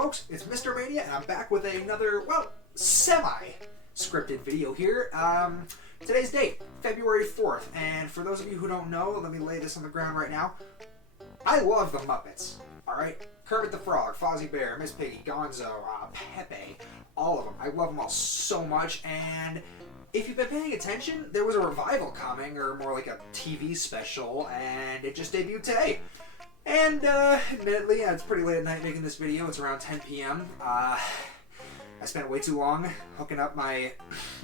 folks, it's Mr. Mania, and I'm back with another, well, semi-scripted video here. Today's date, February 4th, and for those of you who don't know, let me lay this on the ground right now. I love the Muppets, alright? Kermit the Frog, Fozzie Bear, Miss Piggy, Gonzo, Pepe, all of them. I love them all so much, and if you've been paying attention, there was a revival coming, or more like a TV special, and it just debuted today. And, admittedly, it's pretty late at night making this video. It's around 10 p.m. I spent way too long hooking up my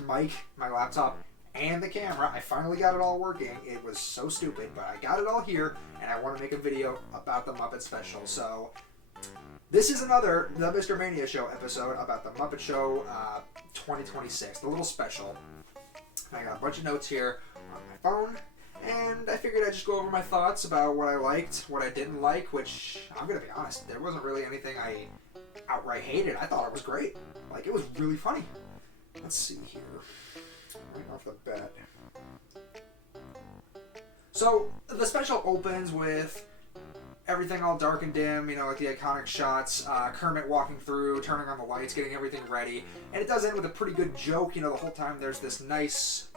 mic, my laptop, and the camera. I finally got it all working. It was so stupid, but I got it all here, and I want to make a video about the Muppet special. So, this is another The Mr. Mania Show episode about the Muppet Show 2026, the little special. I got a bunch of notes here on my phone. And I figured I'd just go over my thoughts about what I liked, what I didn't like, which, I'm going to be honest, there wasn't really anything I outright hated. I thought it was great. Like, it was really funny. Let's see here. Right off the bat. So, the special opens with everything all dark and dim, you know, like the iconic shots, Kermit walking through, turning on the lights, getting everything ready. And it does end with a pretty good joke, you know, the whole time there's this nice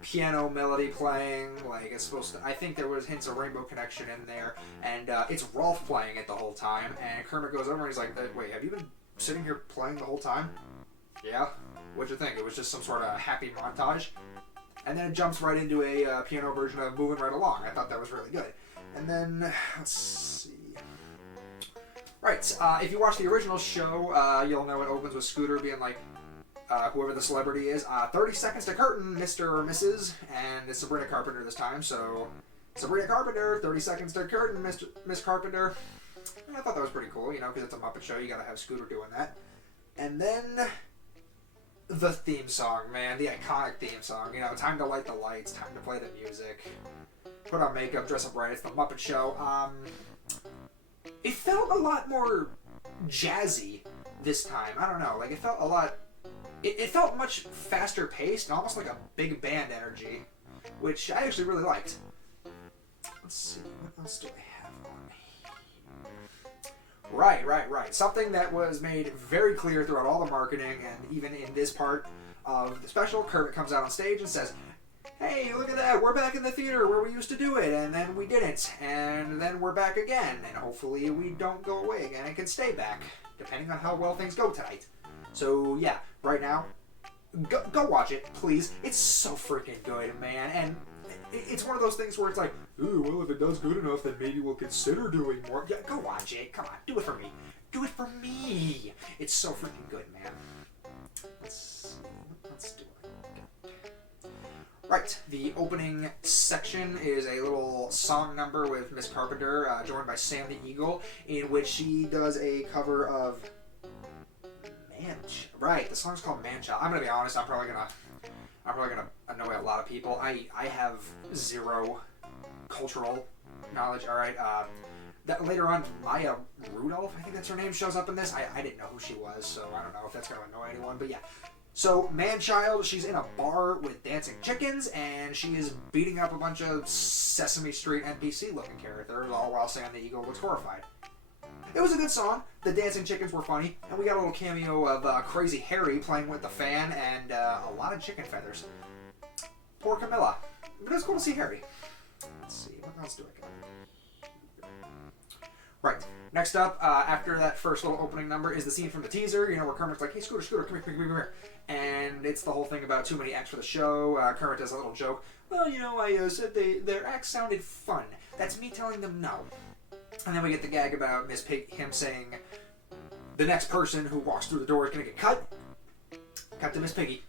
piano melody playing, like it's supposed to, I think there was hints of Rainbow Connection in there, and it's Rolf playing it the whole time, and Kermit goes over and he's like, wait, have you been sitting here playing the whole time? Yeah? What'd you think? It was just some sort of happy montage? And then it jumps right into a piano version of Moving Right Along. I thought that was really good. And then, let's see. Right, if you watch the original show, you'll know it opens with Scooter being like, whoever the celebrity is, 30 seconds to curtain, Mr. or Mrs., and it's Sabrina Carpenter this time, so Sabrina Carpenter, 30 seconds to curtain, Miss Carpenter. And I thought that was pretty cool, you know, because it's a Muppet Show, you gotta have Scooter doing that. And then, the theme song, man, the iconic theme song, you know, time to light the lights, time to play the music, put on makeup, dress up right, it's the Muppet Show. It felt a lot more jazzy this time, I don't know, like, it felt a lot... It felt much faster paced and almost like a big band energy, which I actually really liked. Let's see, what else do I have on here? Right. Something that was made very clear throughout all the marketing, and even in this part of the special, Kermit comes out on stage and says, hey, look at that, we're back in the theater where we used to do it, and then we didn't, and then we're back again, and hopefully we don't go away again and can stay back, depending on how well things go tonight. So, yeah, right now, go watch it, please. It's so freaking good, man. And it's one of those things where it's like, ooh, well, if it does good enough, then maybe we'll consider doing more. Yeah, go watch it. Come on, do it for me. Do it for me. It's so freaking good, man. Let's see. What else do I got? Right, the opening section is a little song number with Miss Carpenter, joined by Sam the Eagle, in which she does a cover of... Right, the song's called Man Child. I'm gonna be honest, I'm probably gonna annoy a lot of people. I have zero cultural knowledge. Alright, that later on Maya Rudolph, I think that's her name, shows up in this. I didn't know who she was, so I don't know if that's gonna annoy anyone, but yeah. So, Man Child, she's in a bar with dancing chickens, and she is beating up a bunch of Sesame Street NPC looking characters, all while Sam the Eagle looks horrified. It was a good song. The dancing chickens were funny, and we got a little cameo of Crazy Harry playing with the fan and a lot of chicken feathers. Poor Camilla. But it was cool to see Harry. Let's see, what else do I got? Right. Next up, after that first little opening number, is the scene from the teaser, you know, where Kermit's like, hey, Scooter, come here. And it's the whole thing about too many acts for the show. Kermit does a little joke. Well, you know, I said their acts sounded fun. That's me telling them no. And then we get the gag about Miss Pig, him saying, the next person who walks through the door is going to get cut. Cut to Miss Piggy.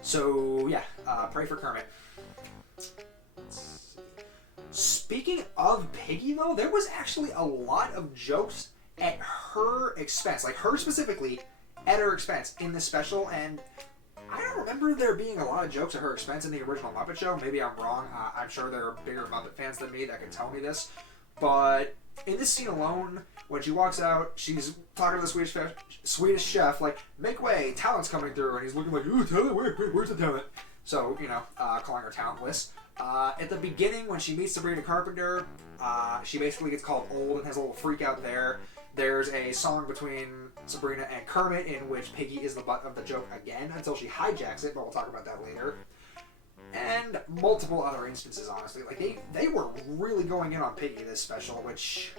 So, yeah, pray for Kermit. Let's see. Speaking of Piggy, though, there was actually a lot of jokes at her expense. Like, her specifically, at her expense in this special, and I don't remember there being a lot of jokes at her expense in the original Muppet Show. Maybe I'm wrong. I'm sure there are bigger Muppet fans than me that can tell me this. But in this scene alone, when she walks out, she's talking to the Swedish chef, like, make way, talent's coming through, and he's looking like, ooh, talent, where's the talent? So, you know, calling her talentless. At the beginning, when she meets Sabrina Carpenter, she basically gets called old and has a little freak out there. There's a song between Sabrina and Kermit in which Piggy is the butt of the joke again until she hijacks it, but we'll talk about that later. And multiple other instances, honestly. Like, they were really going in on Piggy this special, which...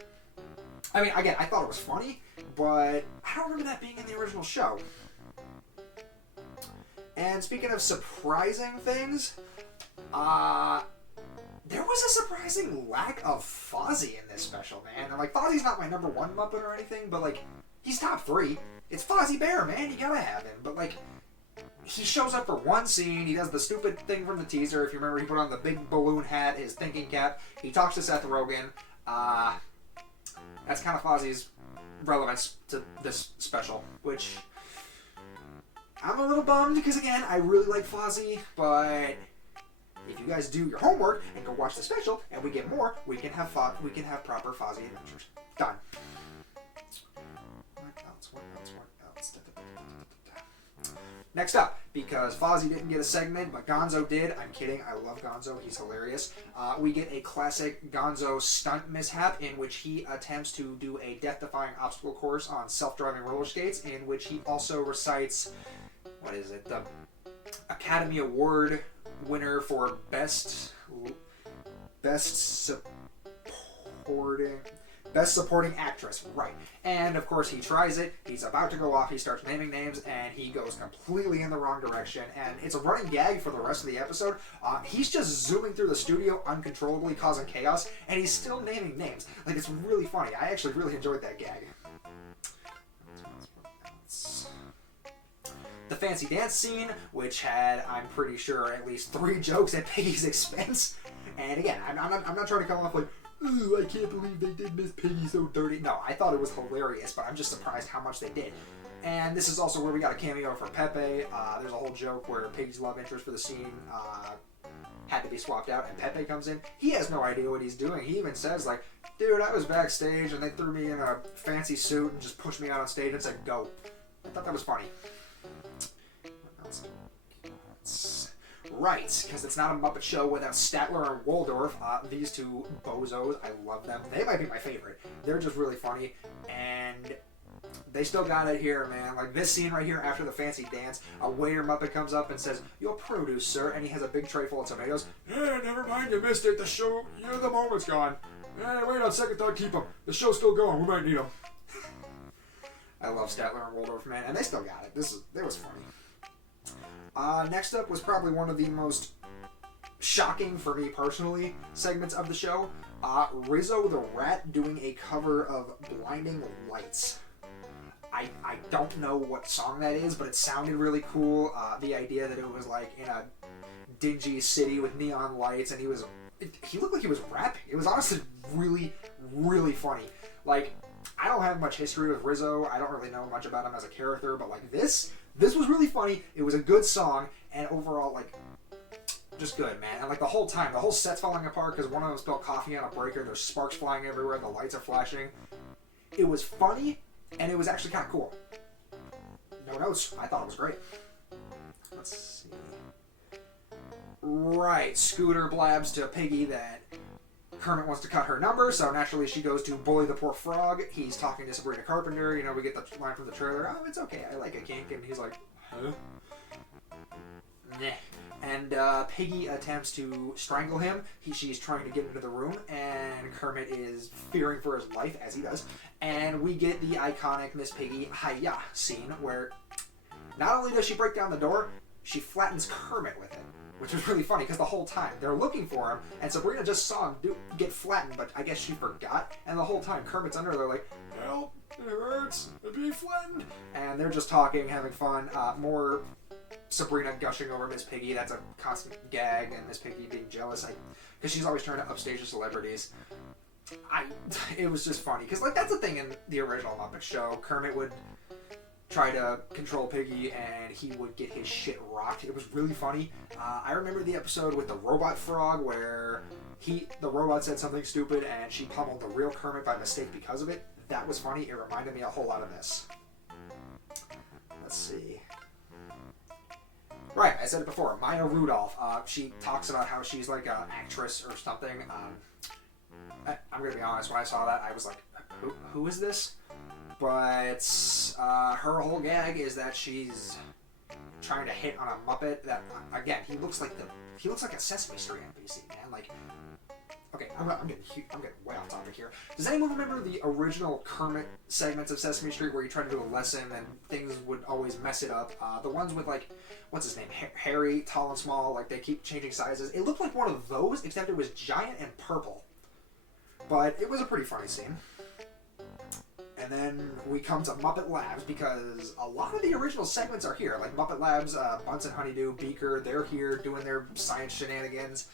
I mean, again, I thought it was funny, but I don't remember that being in the original show. And speaking of surprising things, there was a surprising lack of Fozzie in this special, man. And, like, Fozzie's not my number one Muppet or anything, but, like, he's top 3. It's Fozzie Bear, man. You gotta have him. But, like, he shows up for one scene. He does the stupid thing from the teaser. If you remember, he put on the big balloon hat, his thinking cap. He talks to Seth Rogen. That's kind of Fozzie's relevance to this special, which I'm a little bummed because, again, I really like Fozzie, but if you guys do your homework and go watch the special and we get more, we can have proper Fozzie adventures. Done. What else? Next up, because Fozzie didn't get a segment, but Gonzo did. I'm kidding. I love Gonzo. He's hilarious. We get a classic Gonzo stunt mishap in which he attempts to do a death-defying obstacle course on self-driving roller skates, in which he also recites, what is it, the Academy Award winner for Best Supporting Actress, right. And, of course, he tries it, he's about to go off, he starts naming names, and he goes completely in the wrong direction, and it's a running gag for the rest of the episode. He's just zooming through the studio uncontrollably, causing chaos, and he's still naming names. Like, it's really funny. I actually really enjoyed that gag. The fancy dance scene, which had, I'm pretty sure, at least 3 jokes at Piggy's expense. And again, I'm not trying to come off like, ooh, I can't believe they did Miss Piggy so dirty. No, I thought it was hilarious, but I'm just surprised how much they did. And this is also where we got a cameo for Pepe. There's a whole joke where Piggy's love interest for the scene had to be swapped out, and Pepe comes in. He has no idea what he's doing. He even says, like, dude, I was backstage, and they threw me in a fancy suit and just pushed me out on stage and said, go. I thought that was funny. What else? Right, because it's not a Muppet Show without Statler and Waldorf. These two bozos, I love them. They might be my favorite. They're just really funny, and they still got it here, man. Like this scene right here after the fancy dance, a waiter Muppet comes up and says, "Your produce, sir," and he has a big tray full of tomatoes. "Yeah, never mind, you missed it. The show, the moment's gone. Wait on second thought, keep them. The show's still going. We might need them." I love Statler and Waldorf, man, and they still got it. It was funny. Next up was probably one of the most shocking for me personally segments of the show. Rizzo the Rat doing a cover of Blinding Lights. I don't know what song that is, but it sounded really cool. The idea that it was like in a dingy city with neon lights, and he looked like he was rapping. It was honestly really, really funny. Like, I don't have much history with Rizzo. I don't really know much about him as a character, but like this was really funny. It was a good song, and overall, like, just good, man. And like the whole time, the whole set's falling apart because one of them spilled coffee on a breaker. There's sparks flying everywhere. The lights are flashing. It was funny, and it was actually kind of cool. No notes. I thought it was great. Let's see. Right, Scooter blabs to Piggy that Kermit wants to cut her number, so naturally she goes to bully the poor frog. He's talking to Sabrina Carpenter. We get the line from the trailer, "Oh, it's okay, I like a kink," and he's like, "Huh?" Nah. And Piggy attempts to strangle him. She's trying to get into the room, and Kermit is fearing for his life, as he does. And we get the iconic Miss Piggy Hi-ya scene, where not only does she break down the door, she flattens Kermit with it. Which was really funny, because the whole time they're looking for him, and Sabrina just saw him get flattened, but I guess she forgot. And the whole time Kermit's under there like, "Help, it hurts, I'm being flattened." And they're just talking, having fun. More Sabrina gushing over Miss Piggy. That's a constant gag, and Miss Piggy being jealous, because she's always trying to upstage the celebrities. It was just funny, because like that's the thing in the original Muppet Show. Kermit would try to control Piggy, and he would get his shit rocked. It was really funny. I remember the episode with the robot frog where the robot said something stupid, and she pummeled the real Kermit by mistake because of it. That was funny. It reminded me a whole lot of this. Let's see. Right, I said it before. Maya Rudolph. She talks about how she's like an actress or something. I'm gonna be honest. When I saw that, I was like, "Who is this?" But her whole gag is that she's trying to hit on a Muppet. That again, he looks like a Sesame Street NPC, man. Like, okay, I'm getting way off topic here. Does anyone remember the original Kermit segments of Sesame Street where you tried to do a lesson and things would always mess it up? The ones with, like, what's his name? Harry, tall and small, like they keep changing sizes. It looked like one of those, except it was giant and purple. But it was a pretty funny scene. And then we come to Muppet Labs because a lot of the original segments are here. Like Muppet Labs, Bunsen Honeydew, Beaker, they're here doing their science shenanigans.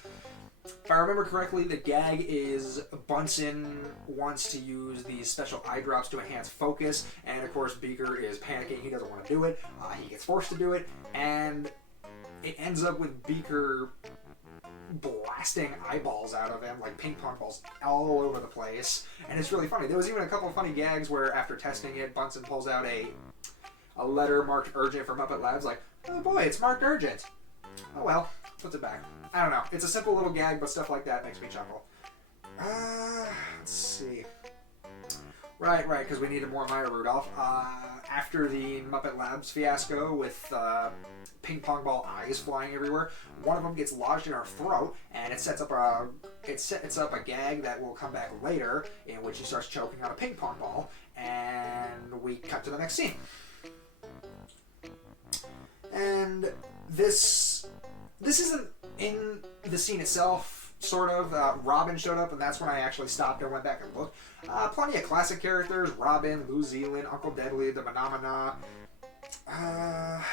If I remember correctly, the gag is Bunsen wants to use these special eye drops to enhance focus, and of course Beaker is panicking, he doesn't want to do it, he gets forced to do it, and it ends up with Beaker blasting eyeballs out of him, like ping pong balls all over the place, and it's really funny. There was even a couple of funny gags where after testing it, Bunsen pulls out a letter marked urgent from Muppet Labs, like, oh boy, it's marked urgent. Oh well, puts it back. I don't know. It's a simple little gag, but stuff like that makes me chuckle. Let's see. Right, because we needed more Maya Rudolph. After the Muppet Labs fiasco with ping pong ball eyes flying everywhere, one of them gets lodged in her throat, and it sets up a gag that will come back later, in which she starts choking on a ping pong ball, and we cut to the next scene. And this isn't in the scene itself, sort of. Robin showed up, and that's when I actually stopped and went back and looked. Plenty of classic characters: Robin, Lou Zealand, Uncle Deadly, the Manamana. I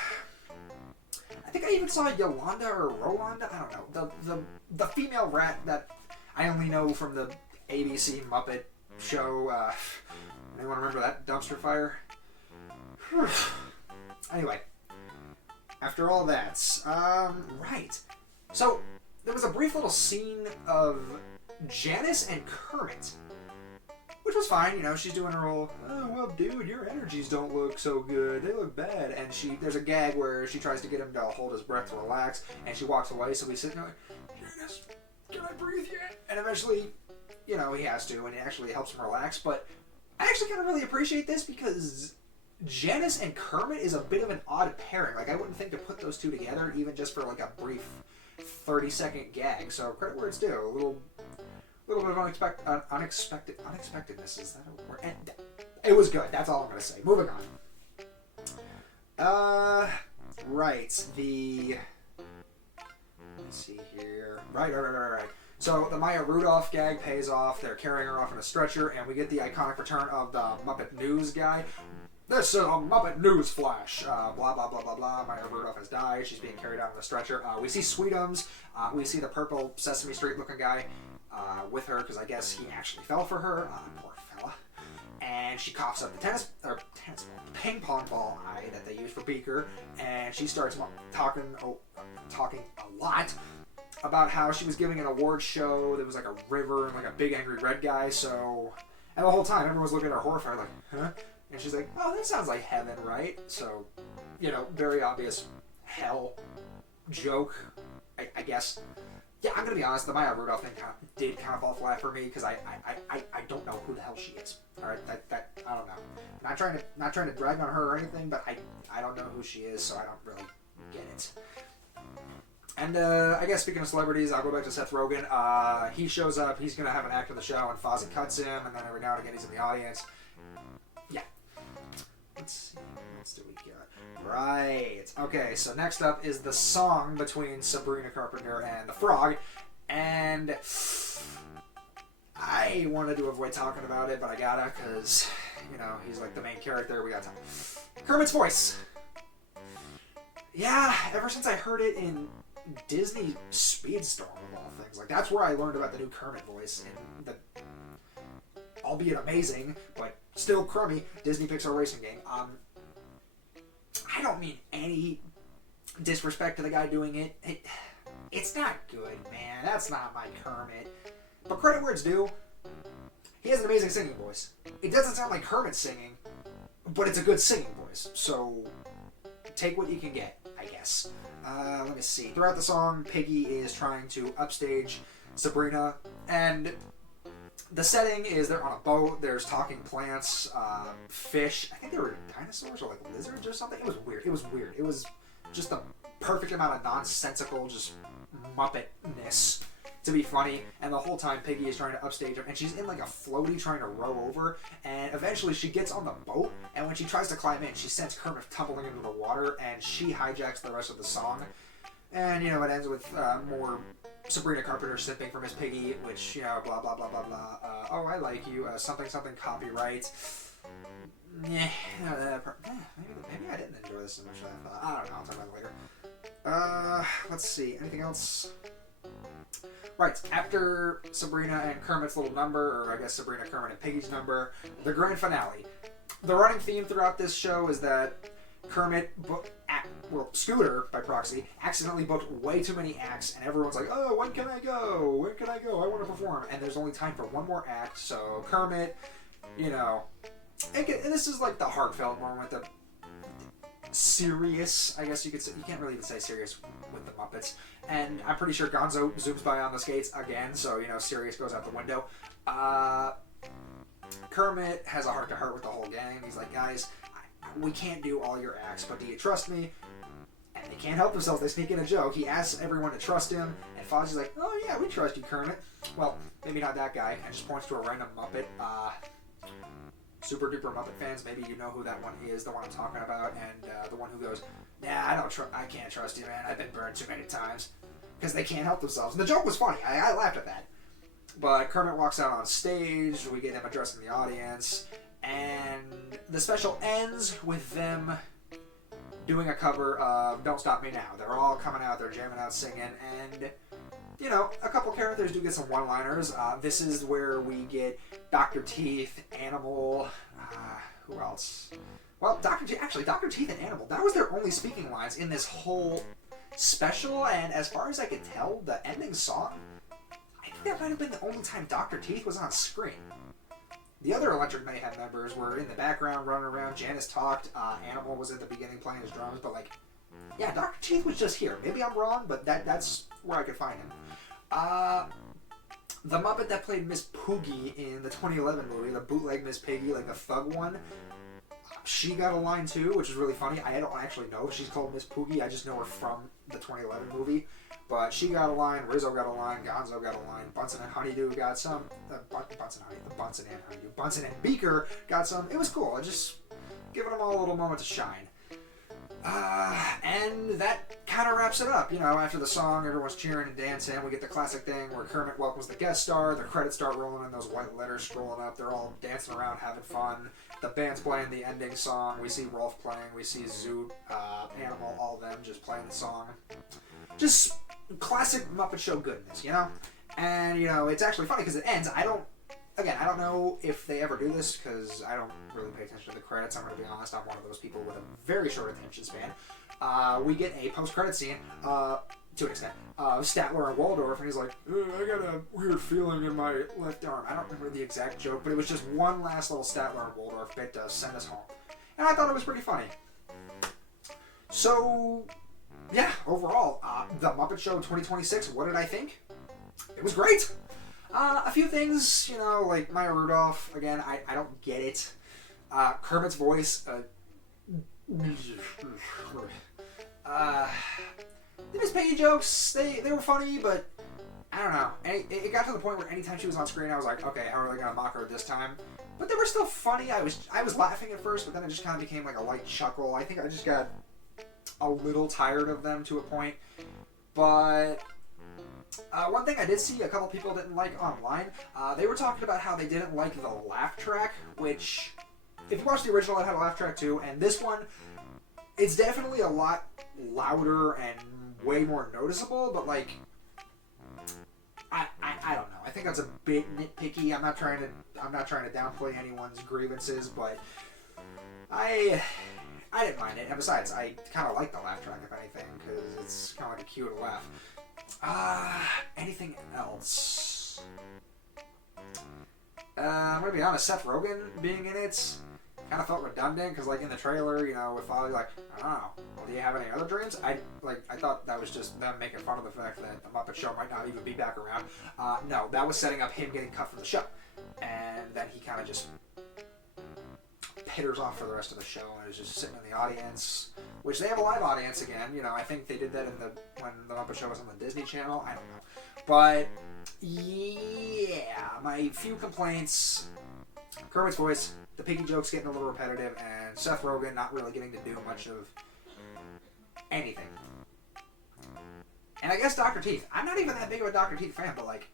think I even saw Yolanda or Rolanda. I don't know. The female rat that I only know from the ABC Muppet show. Anyone remember that dumpster fire? Anyway. After all that, right. So, there was a brief little scene of Janice and Kermit, which was fine, you know, she's doing her whole, oh, well, dude, your energies don't look so good, they look bad, and there's a gag where she tries to get him to hold his breath to relax, and she walks away, so he's sitting there like, Janice, can I breathe yet? And eventually, you know, he has to, and it actually helps him relax, but I actually kind of really appreciate this because Janice and Kermit is a bit of an odd pairing. Like, I wouldn't think to put those two together, even just for like a brief 30-second gag. So credit where it's due. A little bit of unexpectedness. Is that a word? And it was good. That's all I'm gonna say. Moving on. Right. Let's see here. Right. So the Maya Rudolph gag pays off. They're carrying her off in a stretcher, and we get the iconic return of the Muppet News guy. This is a Muppet News flash. Blah, blah, blah, blah, blah. Maya Rudolph has died. She's being carried out on the stretcher. We see Sweetums. We see the purple Sesame Street looking guy with her because I guess he actually fell for her. Poor fella. And she coughs up the ping pong ball eye that they use for Beaker. And she starts talking a lot about how she was giving an award show. There was like a river and like a big angry red guy. So, and the whole time everyone's looking at her horrified like, huh? And she's like, oh, that sounds like heaven, right? So, you know, very obvious hell joke, I guess. Yeah, I'm going to be honest, the Maya Rudolph thing did kind of fall flat for me because I don't know who the hell she is. All right, that I don't know. Not trying to drag on her or anything, but I don't know who she is, so I don't really get it. And I guess speaking of celebrities, I'll go back to Seth Rogen. He shows up, he's going to have an act on the show, and Fozzie cuts him, and then every now and again he's in the audience. Yeah. Let's see, what else do we got? Right. Okay, so next up is the song between Sabrina Carpenter and the Frog. And I wanted to avoid talking about it, but I gotta, because, you know, he's like the main character. We got time. Kermit's voice. Yeah, ever since I heard it in Disney Speedstorm, of all things. Like, that's where I learned about the new Kermit voice. And the, albeit amazing, but still crummy, Disney Pixar racing game. I don't mean any disrespect to the guy doing it. It's not good, man. That's not my Kermit. But credit where it's due. He has an amazing singing voice. It doesn't sound like Kermit singing, but it's a good singing voice. So take what you can get, I guess. Let me see. Throughout the song, Piggy is trying to upstage Sabrina, and The setting is they're on a boat. There's talking plants, fish. I think they were dinosaurs or like lizards or something. It was weird. It was weird. It was just the perfect amount of nonsensical, just Muppet-ness to be funny. And the whole time Piggy is trying to upstage him, and she's in like a floaty trying to row over. And eventually she gets on the boat, and when she tries to climb in, she sends Kermit tumbling into the water, and she hijacks the rest of the song. And it ends with more Sabrina Carpenter simping for Miss Piggy, which, blah, blah, blah, blah, blah. Oh, I like you. Something, something, copyright. Maybe I didn't enjoy this as much as I thought. I don't know. I'll talk about it later. Let's see. Anything else? Right. After Sabrina and Kermit's little number, or I guess Sabrina, Kermit, and Piggy's number, the grand finale. The running theme throughout this show is that Kermit, Scooter, by proxy, accidentally booked way too many acts, and everyone's like, oh, when can I go? When can I go? I want to perform. And there's only time for one more act, so Kermit, and this is like the heartfelt moment, the serious, I guess you could say. You can't really even say serious with the Muppets. And I'm pretty sure Gonzo zooms by on the skates again, so, serious goes out the window. Kermit has a heart-to-heart with the whole gang. He's like, guys, we can't do all your acts, but do you trust me? And they can't help themselves. They sneak in a joke. He asks everyone to trust him, and Fozzie's like, oh yeah, we trust you, Kermit. Well, maybe not that guy, and just points to a random Muppet. Super duper Muppet fans, maybe you know who that one is, the one I'm talking about, and the one who goes, nah, I can't trust you, man. I've been burned too many times. Because they can't help themselves. And the joke was funny. I laughed at that. But Kermit walks out on stage. We get him addressing the audience. And the special ends with them doing a cover of Don't Stop Me Now. They're all coming out, they're jamming out, singing, and, a couple characters do get some one-liners. This is where we get Dr. Teeth, Animal, who else? Well, Dr. Teeth and Animal, that was their only speaking lines in this whole special, and as far as I could tell, the ending song, I think that might have been the only time Dr. Teeth was on screen. The other Electric Mayhem members were in the background running around. Janice talked. Animal was at the beginning playing his drums. But, Dr. Teeth was just here. Maybe I'm wrong, but that's where I could find him. The Muppet that played Miss Poogie in the 2011 movie, the bootleg Miss Piggy, the thug one, she got a line too, which is really funny. I don't actually know if she's called Miss Poogie. I just know her from the 2011 movie. But she got a line, Rizzo got a line, Gonzo got a line, Bunsen and Honeydew got some. Bunsen and Beaker got some. It was cool. I just giving them all a little moment to shine. And that kind of wraps it up. After the song, everyone's cheering and dancing. We get the classic thing where Kermit welcomes the guest star. The credits start rolling and those white letters scrolling up. They're all dancing around, having fun. The band's playing the ending song. We see Rolf playing. We see Zoot, Animal, all of them just playing the song. Just classic Muppet Show goodness, And, it's actually funny because it ends. I don't know if they ever do this because I don't really pay attention to the credits. I'm going to be honest. I'm one of those people with a very short attention span. We get a post-credit scene, to an extent, of Statler and Waldorf, and he's like, I got a weird feeling in my left arm. I don't remember the exact joke, but it was just one last little Statler and Waldorf bit to send us home. And I thought it was pretty funny. So, yeah, overall, The Muppet Show 2026, what did I think? It was great! A few things, like Maya Rudolph, again, I don't get it. Kermit's voice, the Miss Piggy jokes, they were funny, but I don't know. It got to the point where anytime she was on screen, I was like, okay, how are they gonna mock her this time? But they were still funny. I was laughing at first, but then it just kind of became like a light chuckle. I think I just got a little tired of them to a point. But one thing I did see a couple people didn't like online, they were talking about how they didn't like the laugh track, which, if you watch the original, it had a laugh track too, and this one, it's definitely a lot louder and way more noticeable, but I don't know. I think that's a bit nitpicky. I'm not trying to downplay anyone's grievances, but I didn't mind it. And besides, I kind of like the laugh track, if anything, because it's kind of like a cue to laugh. Anything else? I'm gonna be honest. Seth Rogen being in it, kind of felt redundant because, like, in the trailer, you know, with Folly, like, I don't know, well, do you have any other dreams? I thought that was just them making fun of the fact that the Muppet Show might not even be back around. No, that was setting up him getting cut from the show, and then he kind of just pitters off for the rest of the show and is just sitting in the audience, which they have a live audience again. You know, I think they did that when the Muppet Show was on the Disney Channel. I don't know, but yeah, my few complaints: Kermit's voice, the piggy jokes getting a little repetitive, and Seth Rogen not really getting to do much of anything. And I guess Dr. Teeth. I'm not even that big of a Dr. Teeth fan, but like,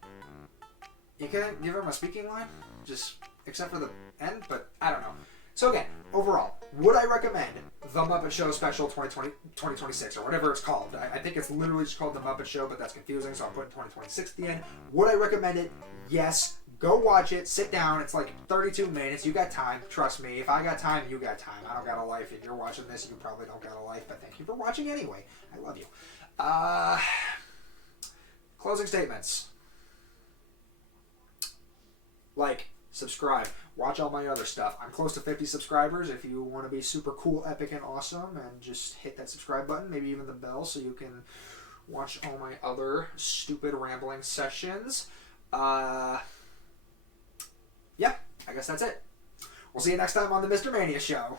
you couldn't give him a speaking line, just except for the end. But I don't know. So again, overall, would I recommend The Muppet Show Special 2026, or whatever it's called? I think it's literally just called The Muppet Show, but that's confusing, so I'm putting 2026 at the end. Would I recommend it? Yes. Go watch it. Sit down. It's like 32 minutes. You got time. Trust me. If I got time, you got time. I don't got a life. If you're watching this, you probably don't got a life, but thank you for watching anyway. I love you. Closing statements. Like, subscribe, watch all my other stuff. I'm close to 50 subscribers. If you want to be super cool, epic, and awesome, and just hit that subscribe button, maybe even the bell, so you can watch all my other stupid rambling sessions. Yeah, I guess that's it. We'll see you next time on the Mr. Mania Show.